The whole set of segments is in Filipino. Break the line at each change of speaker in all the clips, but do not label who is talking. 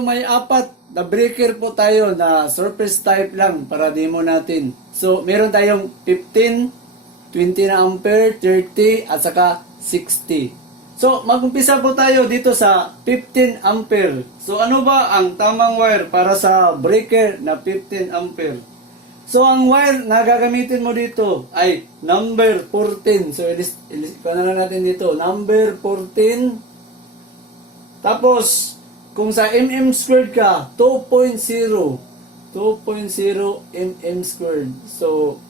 May apat na breaker po tayo na surface type lang para demo natin. So meron tayong 15, 20 na ampere, 30 at saka 60. So magumpisa po tayo dito sa 15 ampere. So ano ba ang tamang wire para sa breaker na 15 ampere? So ang wire na gagamitin mo dito ay number 14. So ilis, ilis na natin dito, number 14. Tapos kung sa mm squared ka, 2.0. 2.0 mm squared. So,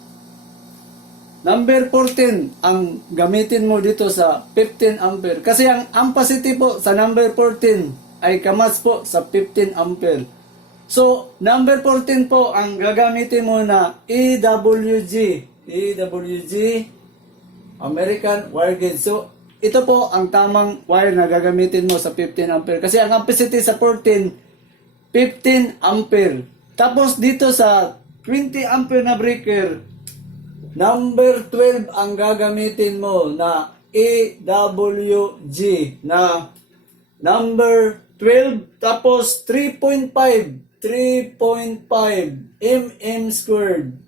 number 14 ang gamitin mo dito sa 15 ampere. Kasi ang ampacity po sa number 14 ay kamas po sa 15 ampere. So, number 14 po ang gagamitin mo na EWG. EWG, American Wire Gauge. So, ito po ang tamang wire na gagamitin mo sa 15 ampere. Kasi ang ampacity sa 14, 15 ampere. Tapos dito sa 20 ampere na breaker, number 12 ang gagamitin mo na AWG na number 12 tapos 3.5 3.5 mm squared.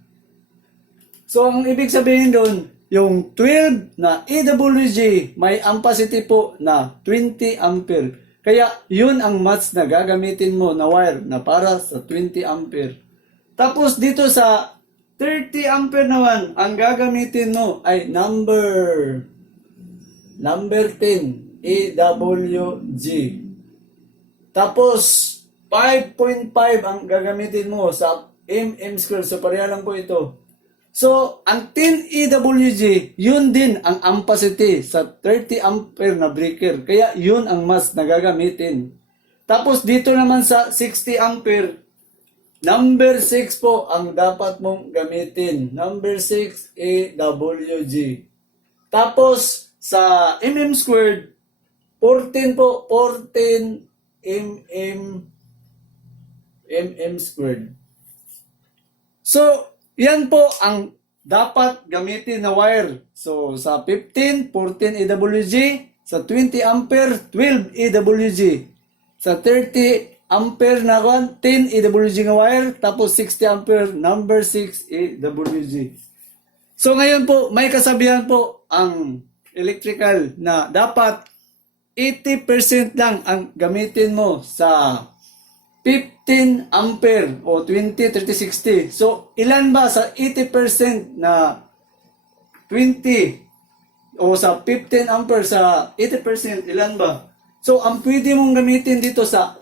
So, ang ibig sabihin doon, yung 12 na EWG may ampacity po na 20 ampere. Kaya yun ang match na gagamitin mo na wire na para sa 20 ampere. Tapos dito sa 30 ampere naman, ang gagamitin mo ay number number 10 EWG. Tapos 5.5 ang gagamitin mo sa mm square. So pareha lang po ito. So, ang 10 EWG, yun din ang ampacity sa 30 ampere na breaker. Kaya yun ang mas na gagamitin. Tapos dito naman sa 60 ampere, number 6 po ang dapat mong gamitin. Number 6, EWG. Tapos sa mm squared, 14 po, 14 mm mm squared. So, yan po ang dapat gamitin na wire. So, sa 15, 14 EWG, sa 20 ampere, 12 EWG. Sa 30 ampere na kon, 10 EWG nga wire, tapos 60 ampere, number 6 EWG. So, ngayon po, may kasabihan po ang electrical na dapat 80% lang ang gamitin mo sa 15 ampere o 20, 30, 60. So, ilan ba sa 80% na 20 o sa 15 ampere sa 80%, ilan ba? So, ang pwede mong gamitin dito sa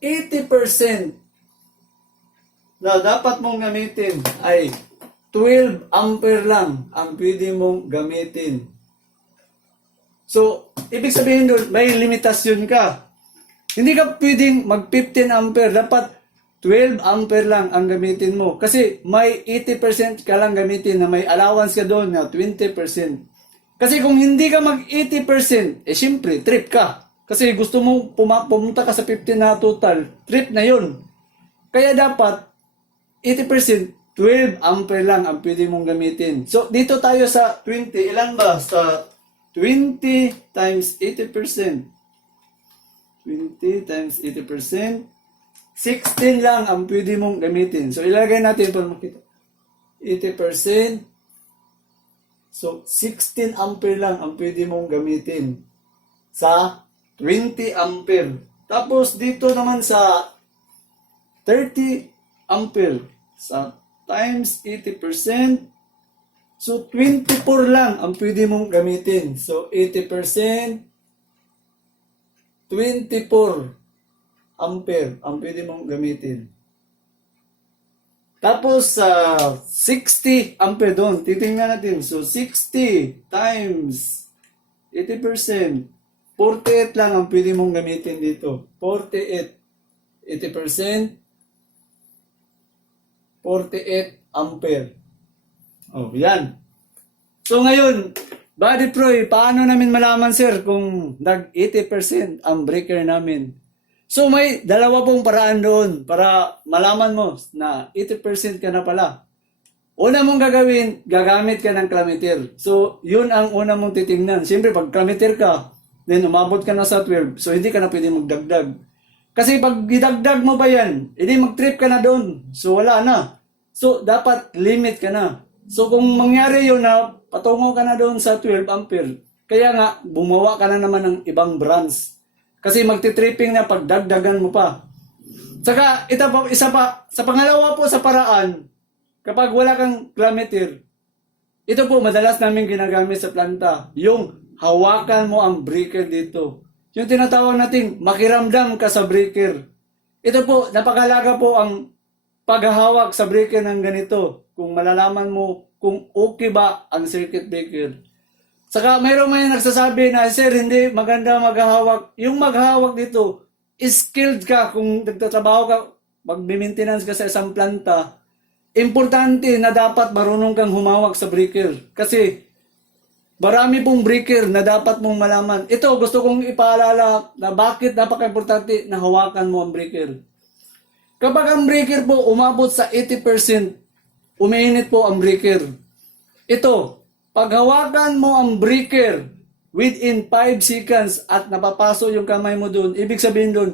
80% na dapat mong gamitin ay 12 ampere lang ang pwede mong gamitin. So, ibig sabihin doon, may limitasyon ka. Hindi ka pwedeng mag 15 ampere. Dapat 12 ampere lang ang gamitin mo. Kasi may 80% ka lang gamitin na may allowance ka doon na 20%. Kasi kung hindi ka mag 80%, eh syempre, trip ka. Kasi gusto mo pumunta ka sa 15 na total, trip na yun. Kaya dapat 80%, 12 ampere lang ang pwede mong gamitin. So, dito tayo sa 20. Ilan ba? Sa 20 times 80%. 20 times 80%. 16 lang ang pwede mong gamitin. So, ilagay natin para makita. 80%. So, 16 ampere lang ang pwede mong gamitin sa 20 ampere. Tapos, dito naman sa 30 ampere sa times 80%. So, 24 lang ang pwede mong gamitin. So, 80%, 24 ampere ang pwede mong gamitin. Tapos sa 60 ampere doon, titingnan natin. So 60 times 80%, 48 lang ang pwede mong gamitin dito. 48, 80%, 48 ampere. Oh, yan. So ngayon, Body Proy, paano namin malaman sir kung nag 80% ang breaker namin? So may dalawa pong paraan doon para malaman mo na 80% ka na pala. Una mong gagawin, gagamit ka ng clameter. So yun ang una mong titingnan. Siyempre pag clameter ka, then umabot ka na sa 12, so hindi ka na pwede magdagdag. Kasi pag idagdag mo pa yan, edi mag-trip ka na doon. So wala na. So dapat limit ka na. So kung mangyari yun na patungo ka na doon sa 12 ampere, kaya nga bumawa ka na naman ng ibang branch. Kasi magti-tripping na pagdagdagan mo pa. Saka ito pa, isa pa, sa pangalawa po sa paraan, kapag wala kang kilometer, ito po madalas namin ginagamit sa planta, yung hawakan mo ang breaker dito. Yung tinatawag nating makiramdam ka sa breaker. Ito po, napakalaga po ang paghahawak sa breaker ng ganito. Kung malalaman mo kung okay ba ang circuit breaker. Saka mayroong may nagsasabi na, Sir, hindi maganda maghahawak. Yung maghahawak dito, skilled ka kung nagtatrabaho ka, mag-maintenance ka sa isang planta, importante na dapat marunong kang humawak sa breaker. Kasi marami pong breaker na dapat mong malaman. Ito, gusto kong ipaalala na bakit napaka-importante na hawakan mo ang breaker. Kapag ang breaker po umabot sa 80%, umiinit po ang breaker. Ito, pag hawakan mo ang breaker within 5 seconds at napapaso yung kamay mo doon, ibig sabihin doon,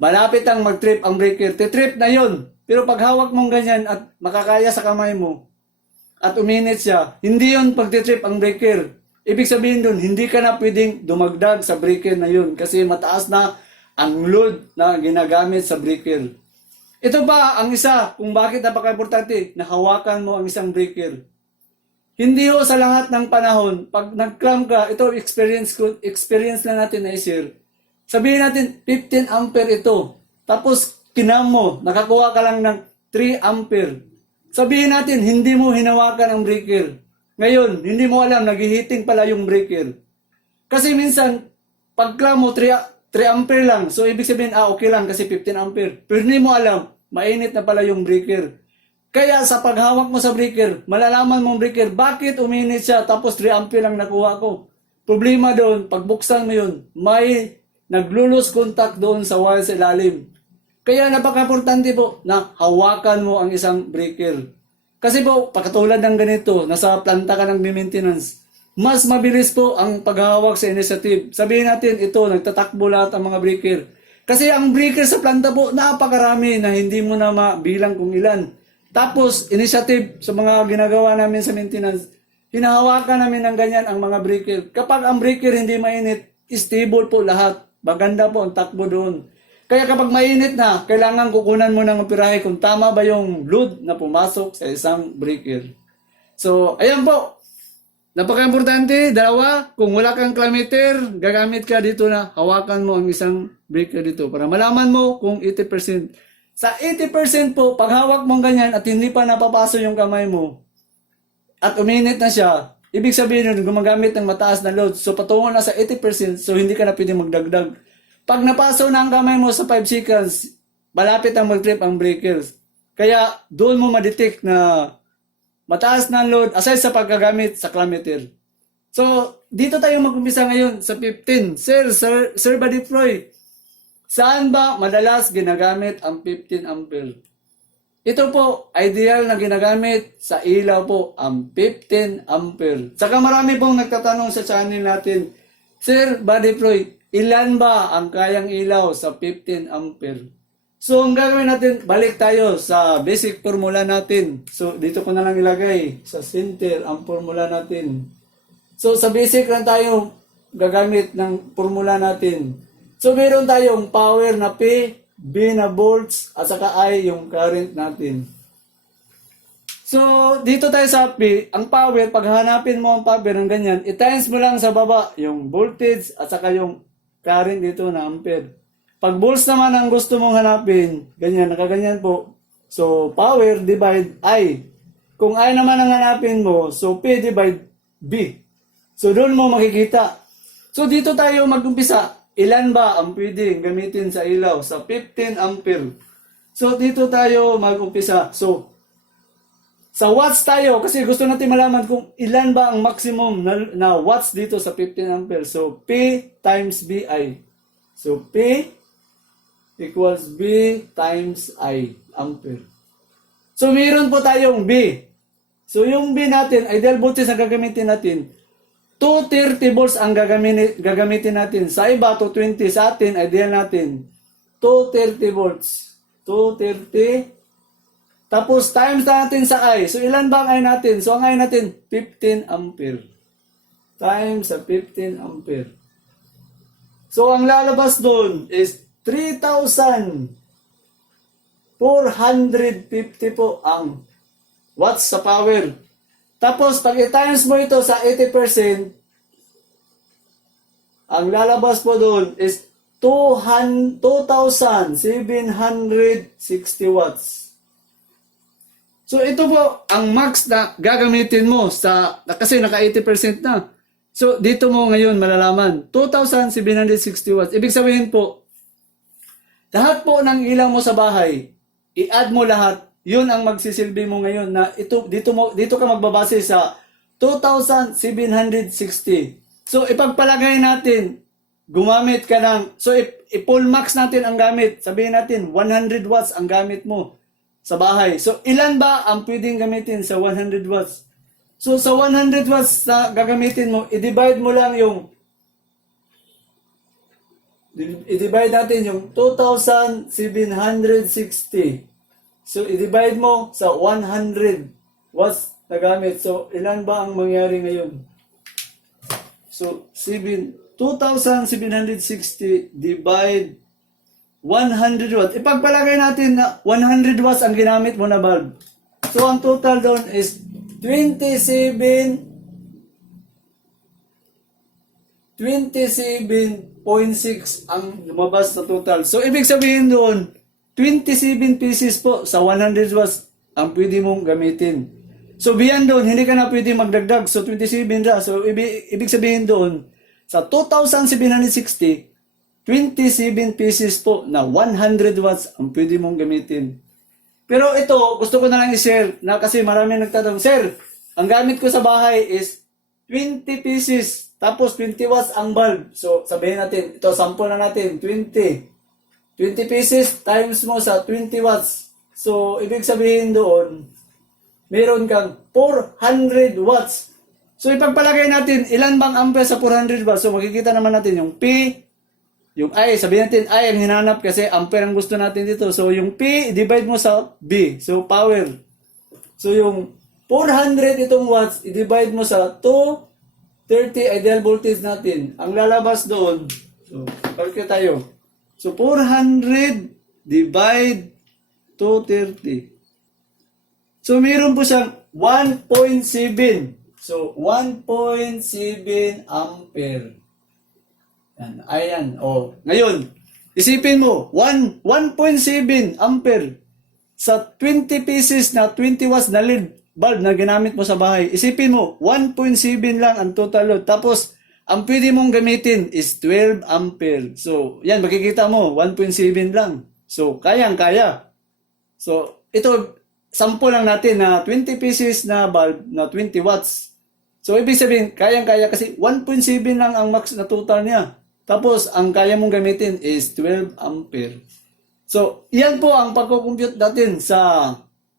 malapit ang mag-trip ang breaker. Titrip na yon. Pero pag hawak mong ganyan at makakaya sa kamay mo, at uminit siya, hindi yon pagtitrip ang breaker. Ibig sabihin doon, hindi ka na pwedeng dumagdag sa breaker na yun kasi mataas na ang load na ginagamit sa breaker. Ito ba ang isa kung bakit napaka-importante na mo ang isang breaker. Hindi ho sa lahat ng panahon, pag nag-clamp ka, ito experience ko, experience na natin na share. Sabihin natin 15 ampere ito. Tapos kinam mo, nakakuha ka lang ng 3 ampere. Sabihin natin hindi mo hinawakan ang breaker. Ngayon, hindi mo alam naghihiting pala yung breaker. Kasi minsan pag clamp mo 3 3 ampere lang. So ibig sabihin ah okay lang kasi 15 ampere. Pero hindi mo alam, mainit na pala yung breaker. Kaya sa paghawak mo sa breaker, malalaman mong breaker, bakit uminit siya tapos 3 ampere lang nakuha ko. Problema doon, pagbuksan mo yun, may naglulus contact doon sa wire sa ilalim. Kaya napaka-importante po na hawakan mo ang isang breaker. Kasi po, pakatulad ng ganito, nasa planta ka ng maintenance, mas mabilis po ang paghahawak sa initiative. Sabihin natin, ito, nagtatakbo lahat ang mga breaker. Kasi ang breaker sa planta po, napakarami na hindi mo na mabilang kung ilan. Tapos, initiative sa mga ginagawa namin sa maintenance, hinahawakan namin ng ganyan ang mga breaker. Kapag ang breaker hindi mainit, stable po lahat. Maganda po ang takbo doon. Kaya kapag mainit na, kailangan kukunan mo ng operahe kung tama ba yung load na pumasok sa isang breaker. So, ayan po. Napaka-importante, dalawa, kung wala kang kilometer, gagamit ka dito na hawakan mo ang isang breaker dito para malaman mo kung 80%. Sa 80% po, pag hawak mo ganyan at hindi pa napapaso yung kamay mo at uminit na siya, ibig sabihin nun, gumagamit ng mataas na load. So, patungo na sa 80%, so hindi ka na pwede magdagdag. Pag napaso na ang kamay mo sa 5 seconds, malapit ang mag-trip ang breakers. Kaya, doon mo madetect na mataas na load aside sa paggagamit sa kilometer. So, dito tayo mag-umpisa ngayon sa 15. Sir, Sir, Sir Buddy Troy, saan ba madalas ginagamit ang 15 ampere? Ito po, ideal na ginagamit sa ilaw po, ang 15 ampere. Saka marami pong nagtatanong sa channel natin, Sir Buddy Troy, ilan ba ang kayang ilaw sa 15 ampere? So, ang gagawin natin, balik tayo sa basic formula natin. So, dito ko na lang ilagay sa center ang formula natin. So, sa basic lang tayo gagamit ng formula natin. So, meron tayong power na P, B na volts, at saka I yung current natin. So, dito tayo sa P, ang power, pag hanapin mo ang power ng ganyan, i-times mo lang sa baba yung voltage at saka yung current dito na ampere. Pag volts naman ang gusto mong hanapin, ganyan, nakaganyan po. So, power divide I. Kung I naman ang hanapin mo, so P divide B. So, doon mo makikita. So, dito tayo mag-umpisa. Ilan ba ang pwedeng gamitin sa ilaw? Sa 15 ampere. So, dito tayo mag-umpisa. So, sa watts tayo, kasi gusto natin malaman kung ilan ba ang maximum na, na watts dito sa 15 ampere. So, P times BI. So, P equals B times I, ampere. So, meron po tayong B. So, yung B natin, ideal voltage ang gagamitin natin. 230 volts ang gagamitin, gagamitin natin. Sa iba, 220. Sa atin, ideal natin. 230 volts. 230. Tapos times natin sa I. So ilan ba ang I natin? So ang I natin 15 ampere. Times sa 15 ampere. So ang lalabas doon is 3,450 po ang watts sa power. Tapos pag i-times mo ito sa 80%, ang lalabas po doon is 200 2,760 watts. So ito po ang max na gagamitin mo sa kasi naka 80% na. So dito mo ngayon malalaman 2,760 watts. Ibig sabihin po lahat po ng ilaw mo sa bahay, i-add mo lahat. 'Yun ang magsisilbi mo ngayon na ito dito mo dito ka magbabase sa 2,760. So ipagpalagay natin gumamit ka ng so i-full max natin ang gamit. Sabihin natin 100 watts ang gamit mo sa bahay. So, ilan ba ang pwedeng gamitin sa 100 watts? So, sa 100 watts na gagamitin mo, i-divide mo lang yung i-divide natin yung 2,760. So, i-divide mo sa 100 watts na gamit. So, ilan ba ang mangyari ngayon? So, 7, 2,760 divide 100 watts. Ipagpalagay natin na 100 watts ang ginamit mo na bulb. So, ang total doon is 27 27.6 ang lumabas na total. So, ibig sabihin doon, 27 pieces po sa 100 watts ang pwede mong gamitin. So, beyond doon, hindi ka na pwede magdagdag. So, 27 na. So, ibig, ibig sabihin doon, sa 2,760, 27 pieces po na 100 watts ang pwede mong gamitin. Pero ito, gusto ko na lang i-share na kasi marami nagtatanong, Sir, ang gamit ko sa bahay is 20 pieces, tapos 20 watts ang bulb. So, sabihin natin, ito, sample na natin, 20. 20 pieces times mo sa 20 watts. So, ibig sabihin doon, meron kang 400 watts. So, ipagpalagay natin, ilan bang ampere sa 400 watts? So, makikita naman natin yung P, yung I, sabihin natin I ang hinanap kasi ampere ang gusto natin dito. So, yung P, divide mo sa B. So, power. So, yung 400 itong watts, i-divide mo sa 230 ideal voltage natin. Ang lalabas doon, so, calculate tayo. So, 400 divide 230. So, meron po siyang 1.7. So, 1.7 ampere. Yan, ayan. O, ngayon, isipin mo, 1, 1.7 ampere sa 20 pieces na 20 watts na LED bulb na ginamit mo sa bahay. Isipin mo, 1.7 lang ang total load. Tapos, ang pwede mong gamitin is 12 ampere. So, yan, makikita mo, 1.7 lang. So, kayang-kaya. So, ito, sample lang natin na 20 pieces na bulb na 20 watts. So, ibig sabihin, kayang-kaya kasi 1.7 lang ang max na total niya. Tapos, ang kaya mong gamitin is 12 ampere. So, yan po ang pagkukompute natin sa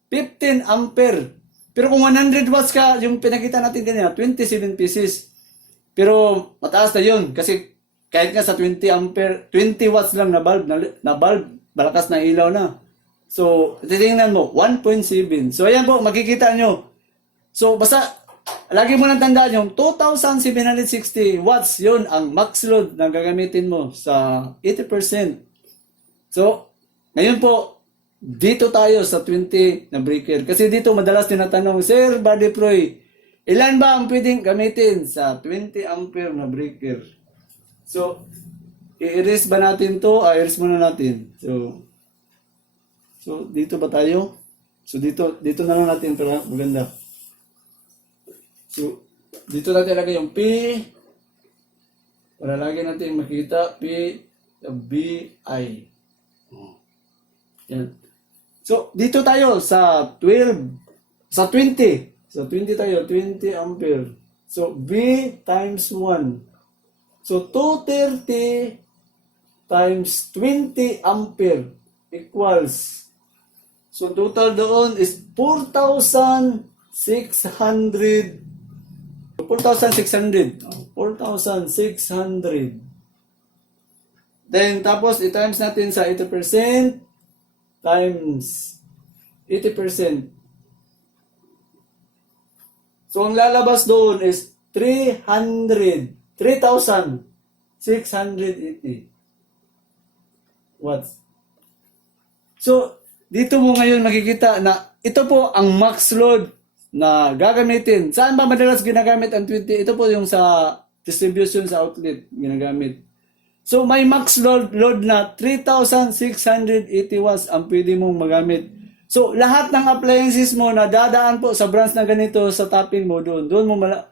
15 ampere. Pero kung 100 watts ka, yung pinakita natin kanina, 27 pieces. Pero mataas na yun kasi kahit nga sa 20 ampere, 20 watts lang na bulb, na, na bulb, malakas na ilaw na. So, titingnan mo, 1.7. So, ayan po, makikita nyo. So, basta, lagi mo nang tandaan yung 2,760 watts, yun ang max load na gagamitin mo sa 80%. So, ngayon po, dito tayo sa 20 na breaker. Kasi dito madalas tinatanong, Sir Buddy Proy, ilan ba ang pwedeng gamitin sa 20 ampere na breaker? So, i-erase ba natin to? Ah, erase muna natin. So, so dito ba tayo? So, dito, dito na lang natin para maganda. So, dito natin lagay yung P. Para lagi natin makita P, B, I. Yan. So, dito tayo sa 12, sa 20. So, 20 tayo, 20 ampere. So, V times 1. So, 230 times 20 ampere equals. So, total doon is 4,600. 4,600. Oh, 4,600. Then, tapos, i-times natin sa 80% times 80%. So, ang lalabas doon is 300. 3,680 watts. So, dito mo ngayon makikita na ito po ang max load na gagamitin. Saan ba madalas ginagamit ang 20? Ito po yung sa distribution sa outlet ginagamit. So, may max load, load na 3,680 watts ang pwede mong magamit. So, lahat ng appliances mo na dadaan po sa branch na ganito sa topping mo doon, doon mo mala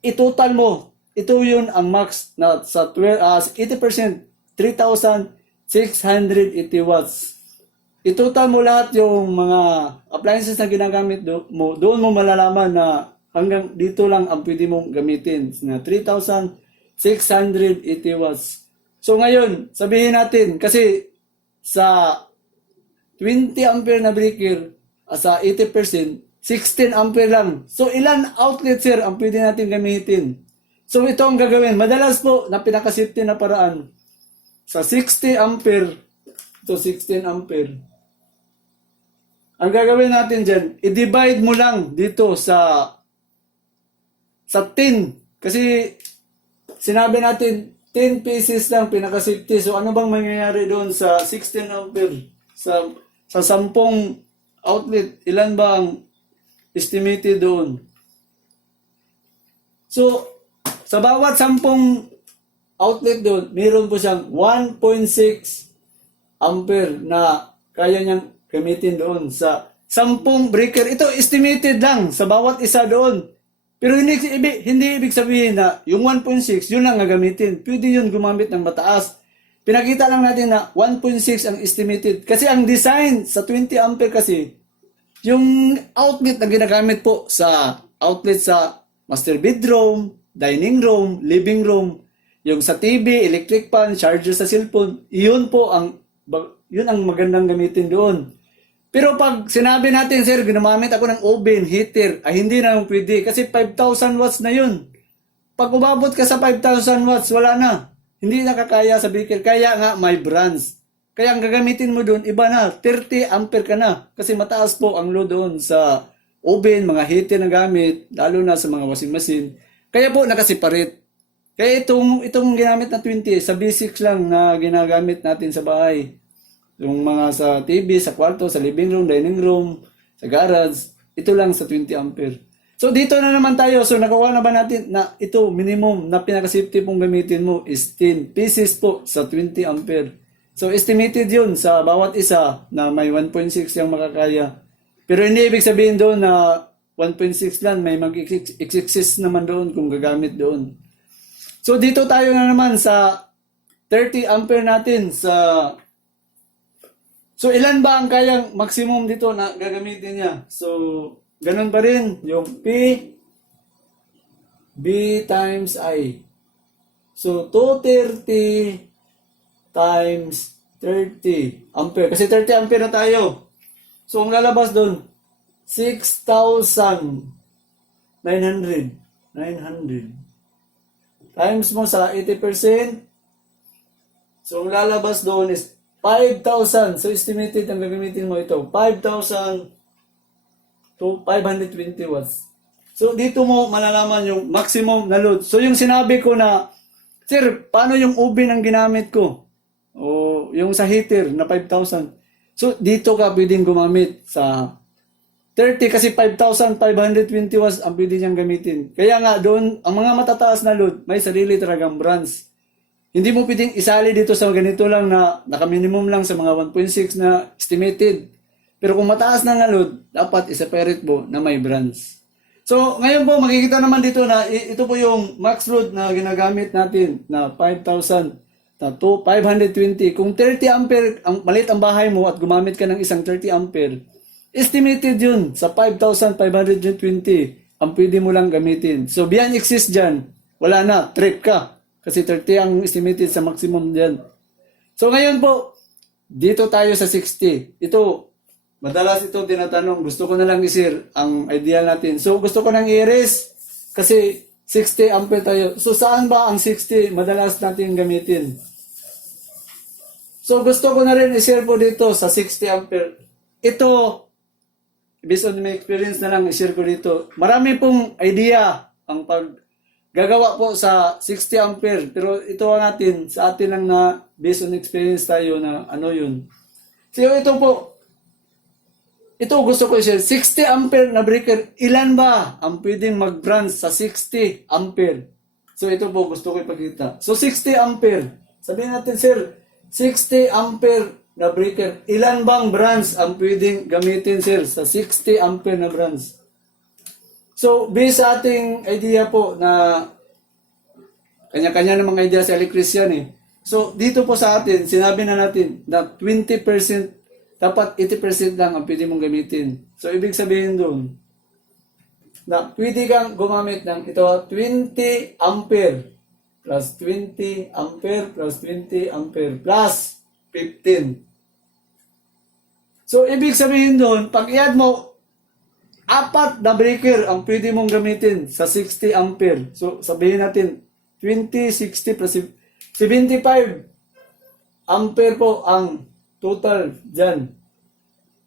itotal mo. Ito yun ang max na sa 12, ah, 80%, 3,680 watts. Itotal mo lahat yung mga appliances na ginagamit do, mo. Doon mo malalaman na hanggang dito lang ang pwede mong gamitin na 3,680 watts. So ngayon, sabihin natin, kasi sa 20 ampere na breaker, ah, sa 80%, 16 ampere lang. So ilan outlet sir ang pwede natin gamitin? So ito ang gagawin. Madalas po na pinaka-safety na paraan. Sa 60 ampere, ito 16 ampere. Ang gagawin natin dyan, i-divide mo lang dito sa sa 10. Kasi sinabi natin 10 pieces lang pinaka-safety. So ano bang mangyayari doon sa 16 ampere? Sa sa 10 outlet, ilan ba ang estimated doon? So, sa bawat 10 outlet doon, meron po siyang 1.6 ampere na kaya niyang gamitin doon sa 10 breaker. Ito estimated lang sa bawat isa doon. Pero hindi, hindi ibig sabihin na yung 1.6, yun lang gagamitin. Pwede yun gumamit ng mataas. Pinakita lang natin na 1.6 ang estimated. Kasi ang design sa 20 ampere kasi, yung outlet na ginagamit po sa outlet sa master bedroom, dining room, living room, yung sa TV, electric fan, charger sa cellphone, yun po ang yun ang magandang gamitin doon. Pero pag sinabi natin, sir, ginamamit ako ng oven, heater, ay hindi na yung pwede kasi 5,000 watts na yun. Pag umabot ka sa 5,000 watts, wala na. Hindi nakakaya sa beaker. Kaya nga may brands. Kaya ang gagamitin mo doon, iba na. 30 ampere ka na. Kasi mataas po ang load doon sa oven, mga heater na gamit, lalo na sa mga washing machine. Kaya po nakaseparate. Kaya itong, itong ginamit na 20, sa basics lang na ginagamit natin sa bahay. Yung mga sa TV, sa kwarto, sa living room, dining room, sa garage, ito lang sa 20 ampere. So dito na naman tayo. So nagawa na ba natin na ito minimum na pinaka-safety pong gamitin mo is 10 pieces po sa 20 ampere. So estimated yun sa bawat isa na may 1.6 yung makakaya. Pero hindi ibig sabihin doon na 1.6 lang, may mag-exist naman doon kung gagamit doon. So dito tayo na naman sa 30 ampere natin sa So ilan ba ang kayang maximum dito na gagamitin niya? So ganun pa rin yung P B times I. So 230 times 30 ampere. Kasi 30 ampere na tayo. So ang lalabas doon 6,900. 900. Times mo sa 80%. So ang lalabas doon is 5,000. So, estimated ang gagamitin mo ito. 5,000 to 520 watts. So, dito mo malalaman yung maximum na load. So, yung sinabi ko na, Sir, paano yung oven ang ginamit ko? O yung sa heater na 5,000. So, dito ka pwedeng gumamit sa 30 kasi 5,520 watts ang pwede niyang gamitin. Kaya nga doon, ang mga matataas na load, may sarili talagang brands. Hindi mo pwedeng isali dito sa ganito lang na naka-minimum lang sa mga 1.6 na estimated. Pero kung mataas na nga load, dapat i-separate mo na may brands. So, ngayon po, makikita naman dito na ito po yung max load na ginagamit natin na 5,000 na to 520. Kung 30 ampere, ang malit ang bahay mo at gumamit ka ng isang 30 ampere, estimated yun sa 5,520 ang pwede mo lang gamitin. So, beyond exist dyan, wala na, trip ka. Kasi 30 ang estimated sa maximum dyan. So ngayon po, dito tayo sa 60. Ito, madalas ito tinatanong, gusto ko na lang isir ang ideal natin. So gusto ko nang i-erase kasi 60 ampere tayo. So saan ba ang 60 madalas natin gamitin? So gusto ko na rin i-share po dito sa 60 ampere. Ito, based on my experience na lang i-share ko dito. Marami pong idea ang pag gagawa po sa 60 ampere. Pero ito ang atin, sa atin lang na based on experience tayo na ano yun. So ito po, ito gusto ko i-share. 60 ampere na breaker, ilan ba ang pwedeng mag-branch sa 60 ampere? So ito po gusto ko ipakita. So 60 ampere. Sabihin natin sir, 60 ampere na breaker. Ilan bang branch ang pwedeng gamitin sir sa 60 ampere na branch? So based sa ating idea po na kanya-kanya ng mga idea sa electrician eh. So dito po sa atin, sinabi na natin na 20% dapat 80% lang ang pwede mong gamitin. So ibig sabihin doon, na pwede kang gumamit ng ito 20 ampere plus 20 ampere plus 20 ampere plus 15. So, ibig sabihin doon, pag i-add mo, apat na breaker ang pwede mong gamitin sa 60 ampere. So, sabihin natin, 20, 60 plus 75 ampere po ang total dyan.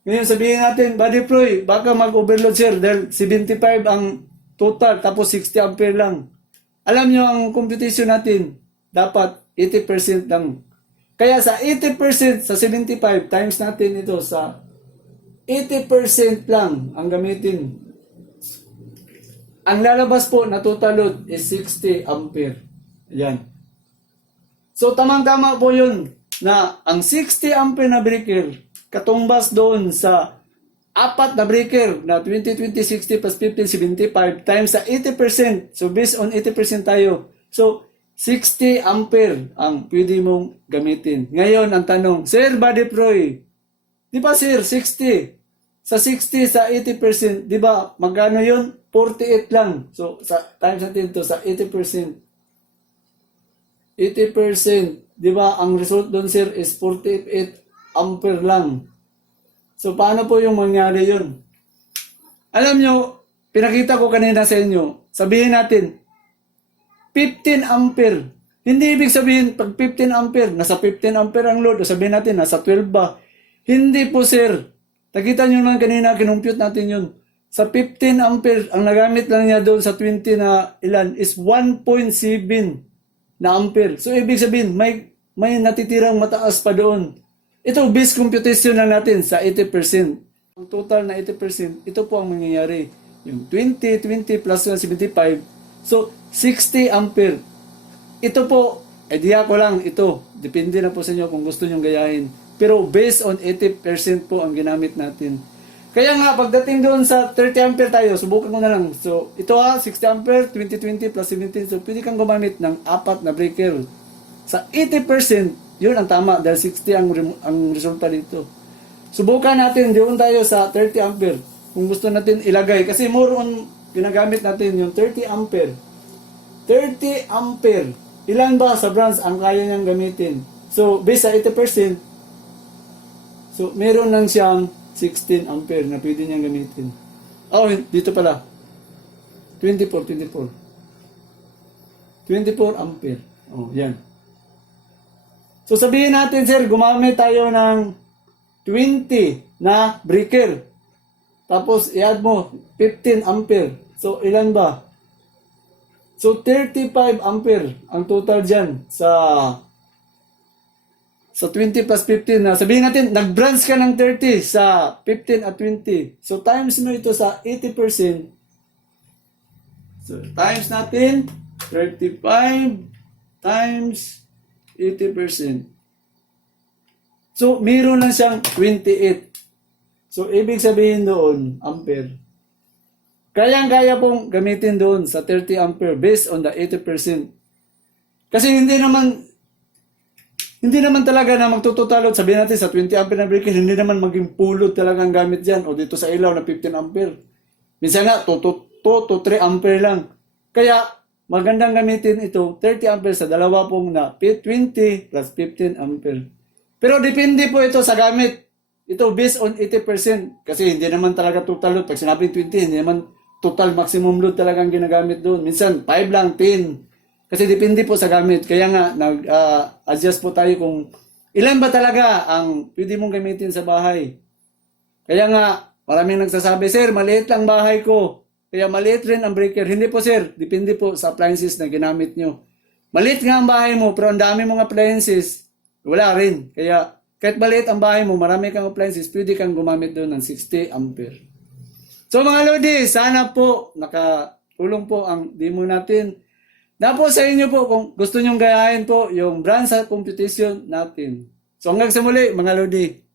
Ngayon sabihin natin, body Proy, baka mag-overload sir dahil 75 ang total tapos 60 ampere lang. Alam nyo ang computation natin, dapat 80% lang. Kaya sa 80% sa 75 times natin ito sa 80% lang ang gamitin. Ang lalabas po na total load is 60 ampere. Ayan. So tamang-tama po yun na ang 60 ampere na breaker katumbas doon sa apat na breaker na 20, 20, 60 plus 15, 75 times sa 80%. So based on 80% tayo. So 60 ampere ang pwede mong gamitin. Ngayon ang tanong, Sir Buddy Proy, di ba sir 60? Sa 60 sa 80%, di ba magkano yun? 48 lang. So sa times natin to sa 80%. 80%, di ba, ang result doon sir is 48 ampere lang. So, paano po yung mangyari yun? Alam nyo, pinakita ko kanina sa inyo, sabihin natin, 15 ampere. Hindi ibig sabihin, pag 15 ampere, nasa 15 ampere ang load, sabihin natin, nasa 12 ba? Hindi po sir. Nakita nyo naman kanina, kinumpute natin yun. Sa 15 ampere, ang nagamit lang niya doon sa 20 na ilan is 1.7 na ampere. So, ibig sabihin, may, may natitirang mataas pa doon. Ito, base computation na natin sa 80%. Ang total na 80%, ito po ang mangyayari. Yung 20, 20 plus 1, 75. So, 60 ampere. Ito po, idea ko lang ito. Depende na po sa inyo kung gusto nyo gayahin. Pero based on 80% po ang ginamit natin. Kaya nga, pagdating doon sa 30 ampere tayo, subukan ko na lang. So, ito ha, 60 ampere, 20, 20 plus 17. So, pwede kang gumamit ng apat na breaker. Sa 80%, yun ang tama dahil 60 ang, ang resulta dito. Subukan natin, doon tayo sa 30 ampere. Kung gusto natin ilagay. Kasi more on, ginagamit natin yung 30 ampere. 30 ampere. Ilan ba sa branch ang kaya niyang gamitin? So, based sa 80%, so meron lang siyang 16 ampere na pwede niyang gamitin. Oh, dito pala. 24, 24. 24 ampere. Oh, yan. So sabihin natin, sir, gumamit tayo ng 20 na breaker. Tapos i-add mo 15 ampere. So ilan ba? So 35 ampere ang total dyan sa sa 20 plus 15 na sabihin natin nag-branch ka ng 30 sa 15 at 20. So times mo ito sa 80%. So times natin 35 times 80%. So meron lang siyang 28. So ibig sabihin doon ampere. Kayang-kaya pong gamitin doon sa 30 ampere based on the 80%. Kasi hindi naman hindi naman talaga na magtututalot, sabihin natin sa 20 ampere na breaker, hindi naman maging pulot talaga ang gamit dyan. O dito sa ilaw na 15 ampere. Minsan nga, 2 to, 2 to 3 ampere lang. Kaya, magandang gamitin ito, 30 ampere sa dalawa pong na 20 plus 15 ampere. Pero depende po ito sa gamit. Ito based on 80%. Kasi hindi naman talaga total load. Pag sinabing 20, hindi naman total maximum load talaga ang ginagamit doon. Minsan, 5 lang, 10. Kasi depende po sa gamit. Kaya nga, nag-adjust po tayo kung ilan ba talaga ang pwede mong gamitin sa bahay? Kaya nga, maraming nagsasabi, Sir, maliit lang bahay ko. Kaya maliit rin ang breaker. Hindi po, sir. Depende po sa appliances na ginamit nyo. Maliit nga ang bahay mo, pero ang dami mong appliances, wala rin. Kaya, kahit maliit ang bahay mo, marami kang appliances, pwede kang gumamit doon ng 60 ampere. So mga Lodi, sana po nakatulong po ang demo natin. Na po sa inyo po kung gusto nyong gayahin po yung brand sa competition natin. So hanggang sa muli mga Lodi.